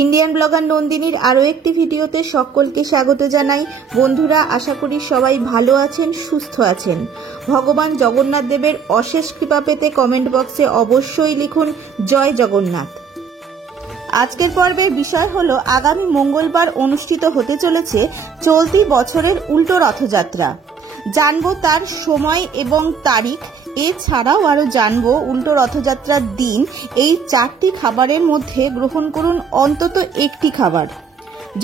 Indian blogger নন্দিনীর আরও একটি ভিডিওতে সকলকে স্বাগত জানাই। বন্ধুরা, আশা করি সবাই ভালো আছেন, সুস্থ আছেন। ভগবান জগন্নাথ দেবের অশেষ কৃপা পেতে কমেন্ট বক্সে অবশ্যই লিখুন জয় জগন্নাথ। আজকের পর্বের বিষয় হলো আগামী মঙ্গলবার অনুষ্ঠিত হতে চলেছে চলতি বছরের উল্টো রথযাত্রা। জানবো তার সময় এবং তারিখ। এছাড়াও আরও জানবো উল্টো রথযাত্রার দিন এই 4টি খাবারের মধ্যে গ্রহণ করুন অন্তত একটি খাবার।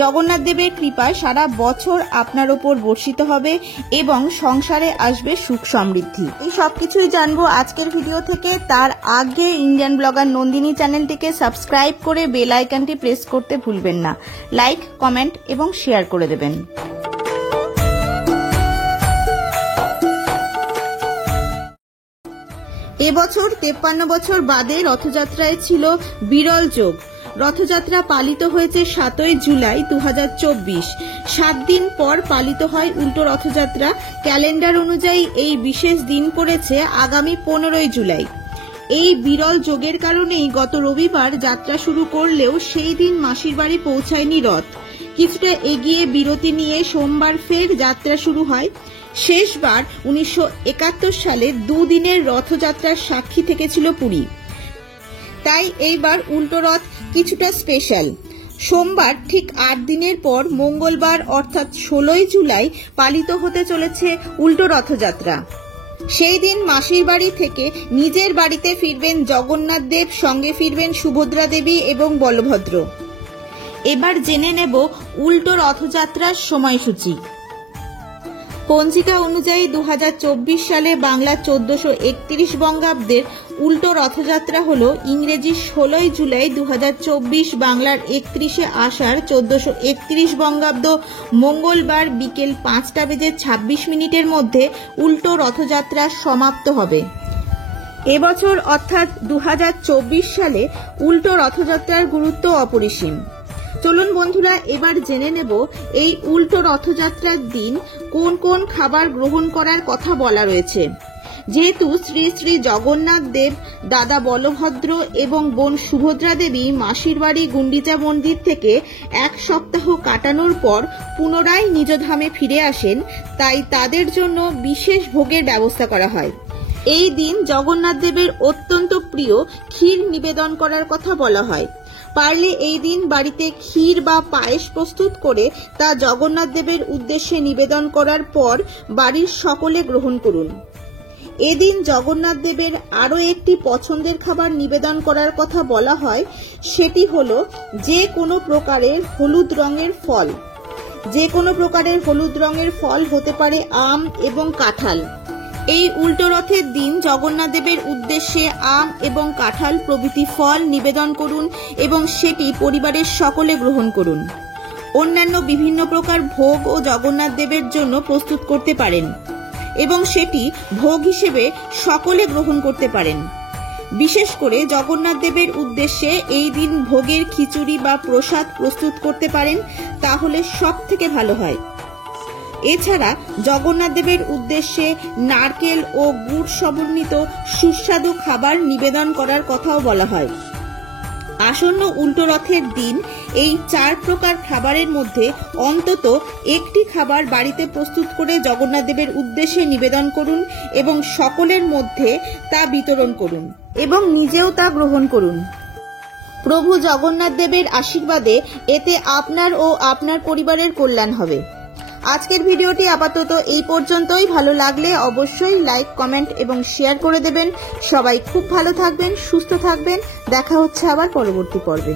জগন্নাথ দেবের কৃপায় সারা বছর আপনার ওপর বর্ষিত হবে এবং সংসারে আসবে সুখ সমৃদ্ধি। এই সব কিছুই জানবো আজকের ভিডিও থেকে। তার আগে ইন্ডিয়ান ব্লগার নন্দিনী চ্যানেলটিকে সাবস্ক্রাইব করে বেল আইকনটি প্রেস করতে ভুলবেন না। লাইক, কমেন্ট এবং শেয়ার করে দেবেন। এবছর 53 বছর বাদে রথযাত্রায় ছিল বিরল যোগ। রথযাত্রা পালিত হয়েছে 7ই জুলাই 2024। 7 দিন পর পালিত হয় উল্টো রথযাত্রা। ক্যালেন্ডার অনুযায়ী এই বিশেষ দিন পড়েছে আগামী 15ই জুলাই। এই বিরল যোগের কারণেই গত রবিবার যাত্রা শুরু করলেও সেই দিন মাসির বাড়ি পৌঁছায়নি রথ। কিছুটা এগিয়ে বিরতি নিয়ে সোমবার ফের যাত্রা শুরু হয়। শেষবার 1971 সালে দুদিনের রথযাত্রার সাক্ষী থেকেছিল পুরী। তাই এইবার উল্টো রথ কিছুটা স্পেশাল। সোমবার ঠিক 8 দিনের পর মঙ্গলবার অর্থাৎ 16ই জুলাই পালিত হতে চলেছে উল্টো রথযাত্রা। সেই দিন মাসির বাড়ি থেকে নিজের বাড়িতে ফিরবেন জগন্নাথ দেব, সঙ্গে ফিরবেন সুভদ্রা দেবী এবং বলভদ্র। এবার জেনে নেব উল্টো রথযাত্রার সময়সূচি। পঞ্জিকা অনুযায়ী 2024 সালে বাংলা 1431 বঙ্গাব্দের উল্টো রথযাত্রা হল ইংরেজি 16ই জুলাই 2024, বাংলার 31শে আষাঢ় 1431 বঙ্গাব্দ মঙ্গলবার বিকেল 5:26 মধ্যে উল্টো রথযাত্রা সমাপ্ত হবে। এবছর অর্থাৎ 2024 সালে উল্টো রথযাত্রার গুরুত্ব অপরিসীম। চলুন বন্ধুরা, এবার জেনে নেব এই উল্টো রথযাত্রার দিন কোন কোন খাবার গ্রহণ করার কথা বলা রয়েছে। যেহেতু শ্রী শ্রী জগন্নাথ দেব, দাদা বলভদ্র এবং বোন সুভদ্রা দেবী মাসির বাড়ি গুন্ডিচা মন্দির থেকে 1 সপ্তাহ কাটানোর পর পুনরায় নিজ ধামে ফিরে আসেন, তাই তাদের জন্য বিশেষ ভোগের ব্যবস্থা করা হয়। এই দিন জগন্নাথ দেবের অত্যন্ত প্রিয় ক্ষীর নিবেদন করার কথা বলা হয়। পারলে এই দিন বাড়িতে ক্ষীর বা পায়েস প্রস্তুত করে তা জগন্নাথ দেবের উদ্দেশ্যে নিবেদন করার পর বাড়ির সকলে গ্রহণ করুন। এদিন জগন্নাথ দেবের আরও একটি পছন্দের খাবার নিবেদন করার কথা বলা হয়। সেটি হলো যে কোনো প্রকারের হলুদ রঙের ফল। যে কোনো প্রকারের হলুদ রঙের ফল হতে পারে আম এবং কাঁঠাল। এই উল্টো রথের দিন জগন্নাথ দেবের উদ্দেশ্যে আম এবং কাঁঠাল প্রভৃতি ফল নিবেদন করুন এবং সেটি পরিবারের সকলে গ্রহণ করুন। অন্যান্য বিভিন্ন প্রকার ভোগও জগন্নাথ দেবের জন্য প্রস্তুত করতে পারেন এবং সেটি ভোগ হিসেবে সকলে গ্রহণ করতে পারেন। বিশেষ করে জগন্নাথ দেবের উদ্দেশ্যে এই দিন ভোগের খিচুড়ি বা প্রসাদ প্রস্তুত করতে পারেন, তাহলে সব থেকে ভালো হয়। এছাড়া জগন্নাথ দেবের উদ্দেশ্যে নারকেল ও গুড় সমন্বিত সুস্বাদু খাবার নিবেদন করার কথাও বলা হয়। আসন্ন উল্টো রথের দিন এই 4 প্রকার খাবারের মধ্যে অন্তত একটি খাবার বাড়িতে প্রস্তুত করে জগন্নাথ দেবের উদ্দেশ্যে নিবেদন করুন এবং সকলের মধ্যে তা বিতরণ করুন এবং নিজেও তা গ্রহণ করুন। প্রভু জগন্নাথ দেবের আশীর্বাদে এতে আপনার ও আপনার পরিবারের কল্যাণ হবে। আজকের ভিডিওটি আপাতত এই পর্যন্তই। ভালো লাগলে অবশ্যই লাইক, কমেন্ট এবং শেয়ার করে দেবেন। সবাই খুব ভালো থাকবেন, সুস্থ থাকবেন। দেখা হচ্ছে আবার পরবর্তী পর্বে।